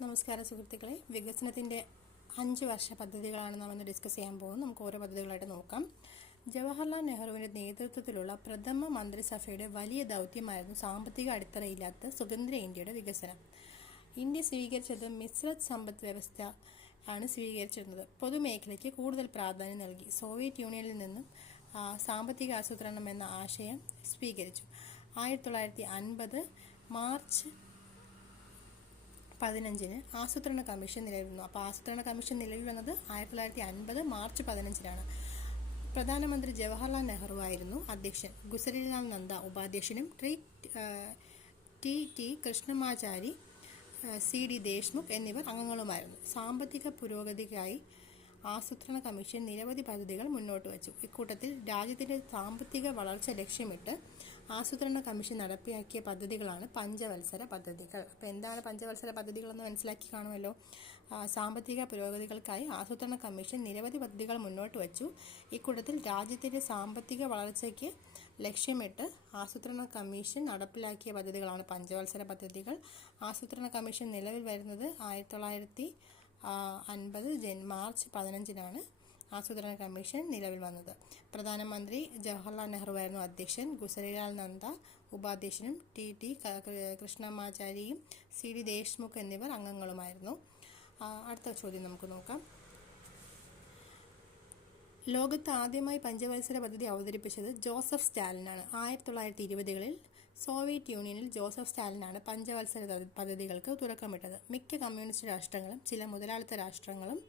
നമസ്കാരം സുഹൃത്തുക്കളെ, വികസനത്തിൻ്റെ 5 വർഷ പദ്ധതികളാണ് നാം ഇന്ന് ഡിസ്കസ് ചെയ്യാൻ പോകുന്നത്. നമുക്ക് ഓരോ പദ്ധതികളായിട്ട് നോക്കാം. ജവഹർലാൽ നെഹ്റുവിൻ്റെ നേതൃത്വത്തിലുള്ള പ്രഥമ മന്ത്രിസഭയുടെ വലിയ ദൗത്യമായിരുന്നു സാമ്പത്തിക അടിത്തറയില്ലാത്ത സ്വതന്ത്ര ഇന്ത്യയുടെ വികസനം. ഇന്ത്യ സ്വീകരിച്ചത് മിശ്രിത സമ്പദ് വ്യവസ്ഥ ആണ് സ്വീകരിച്ചിരുന്നത്. പൊതുമേഖലയ്ക്ക് കൂടുതൽ പ്രാധാന്യം നൽകി. സോവിയറ്റ് യൂണിയനിൽ നിന്നും സാമ്പത്തിക ആസൂത്രണം എന്ന ആശയം സ്വീകരിച്ചു. 1950 മാർച്ച് 15 ആസൂത്രണ കമ്മീഷൻ നിലവിൽ വന്നു. അപ്പോൾ ആസൂത്രണ കമ്മീഷൻ നിലവിൽ വന്നത് 1950 മാർച്ച് 15 പ്രധാനമന്ത്രി ജവഹർലാൽ നെഹ്റു ആയിരുന്നു അധ്യക്ഷൻ. ഗുസരിലാൽ നന്ദ ഉപാധ്യക്ഷനും ടി കൃഷ്ണമാചാരി, സി.ഡി. ദേശ്മുഖ് എന്നിവർ അംഗങ്ങളുമായിരുന്നു. സാമ്പത്തിക പുരോഗതിക്കായി ആസൂത്രണ കമ്മീഷൻ നിരവധി പദ്ധതികൾ മുന്നോട്ട് വച്ചു. ഇക്കൂട്ടത്തിൽ രാജ്യത്തിൻ്റെ സാമ്പത്തിക വളർച്ച ലക്ഷ്യമിട്ട് ആസൂത്രണ കമ്മീഷൻ നടപ്പിലാക്കിയ പദ്ധതികളാണ് പഞ്ചവത്സര പദ്ധതികൾ. അപ്പോൾ എന്താണ് പഞ്ചവത്സര പദ്ധതികളെന്ന് മനസ്സിലാക്കി കാണുമല്ലോ. സാമ്പത്തിക പുരോഗതികൾക്കായി ആസൂത്രണ കമ്മീഷൻ നിരവധി പദ്ധതികൾ മുന്നോട്ട് വച്ചു. ഇക്കൂട്ടത്തിൽ രാജ്യത്തിൻ്റെ സാമ്പത്തിക വളർച്ചയ്ക്ക് ലക്ഷ്യമിട്ട് ആസൂത്രണ കമ്മീഷൻ നടപ്പിലാക്കിയ പദ്ധതികളാണ് പഞ്ചവത്സര പദ്ധതികൾ. ആസൂത്രണ കമ്മീഷൻ നിലവിൽ വരുന്നത് 1950 മാർച്ച് 15 ആസൂത്രണ കമ്മീഷൻ നിലവിൽ വന്നത്. പ്രധാനമന്ത്രി ജവഹർലാൽ നെഹ്റു ആയിരുന്നു അധ്യക്ഷൻ. ഗുസരിലാൽ നന്ദ ഉപാധ്യക്ഷനും ടി കൃഷ്ണമാചാരിയും സി.ഡി. ദേശ്മുഖ് എന്നിവർ അംഗങ്ങളുമായിരുന്നു. അടുത്ത ചോദ്യം നമുക്ക് നോക്കാം. ലോകത്ത് ആദ്യമായി പഞ്ചവത്സര പദ്ധതി അവതരിപ്പിച്ചത് ജോസഫ് സ്റ്റാലിനാണ്. 1920കളിൽ സോവിയറ്റ് യൂണിയനിൽ ജോസഫ് സ്റ്റാലിനാണ് പഞ്ചവത്സര പദ്ധതികൾക്ക് തുടക്കമിട്ടത്. മിക്ക കമ്മ്യൂണിസ്റ്റ് രാഷ്ട്രങ്ങളും ചില മുതലാളിത്ത രാഷ്ട്രങ്ങളും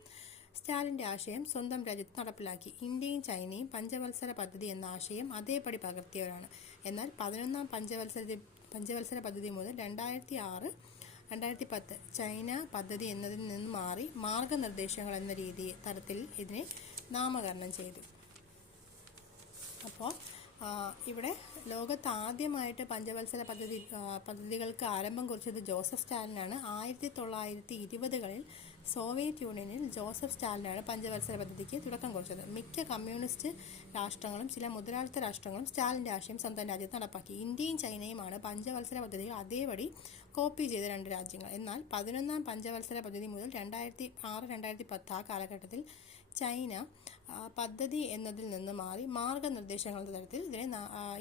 സ്റ്റാലിൻ്റെ ആശയം സ്വന്തം രാജ്യത്ത് നടപ്പിലാക്കി. ഇന്ത്യയും ചൈനയും പഞ്ചവത്സര പദ്ധതി എന്ന ആശയം അതേപടി പകർത്തിയവരാണ്. എന്നാൽ 11ാം പഞ്ചവത്സര പദ്ധതി മുതൽ 2010 ചൈന പദ്ധതി എന്നതിൽ നിന്ന് മാറി മാർഗനിർദ്ദേശങ്ങൾ എന്ന തരത്തിൽ ഇതിനെ നാമകരണം ചെയ്തു. അപ്പോൾ ഇവിടെ ലോകത്ത് ആദ്യമായിട്ട് പഞ്ചവത്സര പദ്ധതികൾക്ക് ആരംഭം കുറിച്ചത് ജോസഫ് സ്റ്റാലിനാണ്. 1920കളിൽ സോവിയറ്റ് യൂണിയനിൽ ജോസഫ് സ്റ്റാലിനാണ് പഞ്ചവത്സര പദ്ധതിക്ക് തുടക്കം കുറിച്ചത്. മിക്ക കമ്മ്യൂണിസ്റ്റ് രാഷ്ട്രങ്ങളും ചില മുതലാളിത്ത രാഷ്ട്രങ്ങളും സ്റ്റാലിൻ്റെ ആശയം സ്വന്തം രാജ്യത്ത് നടപ്പാക്കി. ഇന്ത്യയും ചൈനയുമാണ് പഞ്ചവത്സര പദ്ധതികൾ അതേപടി കോപ്പി ചെയ്ത രണ്ട് രാജ്യങ്ങൾ. എന്നാൽ 11ാം പഞ്ചവത്സര പദ്ധതി മുതൽ 2006-2010 കാലഘട്ടത്തിൽ ചൈന പദ്ധതി എന്നതിൽ നിന്ന് മാറി മാർഗനിർദ്ദേശങ്ങളുടെ തരത്തിൽ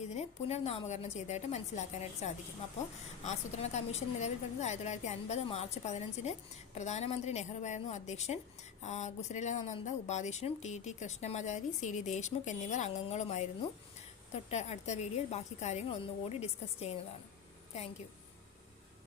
ഇതിനെ പുനർനാമകരണം ചെയ്തതായിട്ട് മനസ്സിലാക്കാനായിട്ട് സാധിക്കും. അപ്പോൾ ആസൂത്രണ കമ്മീഷൻ നിലവിൽ വരുന്നത് 1950 മാർച്ച് 15 പ്രധാനമന്ത്രി നെഹ്റു ആയിരുന്നു അധ്യക്ഷൻ. ഗുസരിലാൽ നന്ദ ഉപാധ്യക്ഷനും ടി കൃഷ്ണമാചാരി, സി.ഡി. ദേശ്മുഖ് എന്നിവർ അംഗങ്ങളുമായിരുന്നു. തൊട്ട് അടുത്ത വീഡിയോയിൽ ബാക്കി കാര്യങ്ങൾ ഒന്നുകൂടി ഡിസ്കസ് ചെയ്യുന്നതാണ്. Thank you.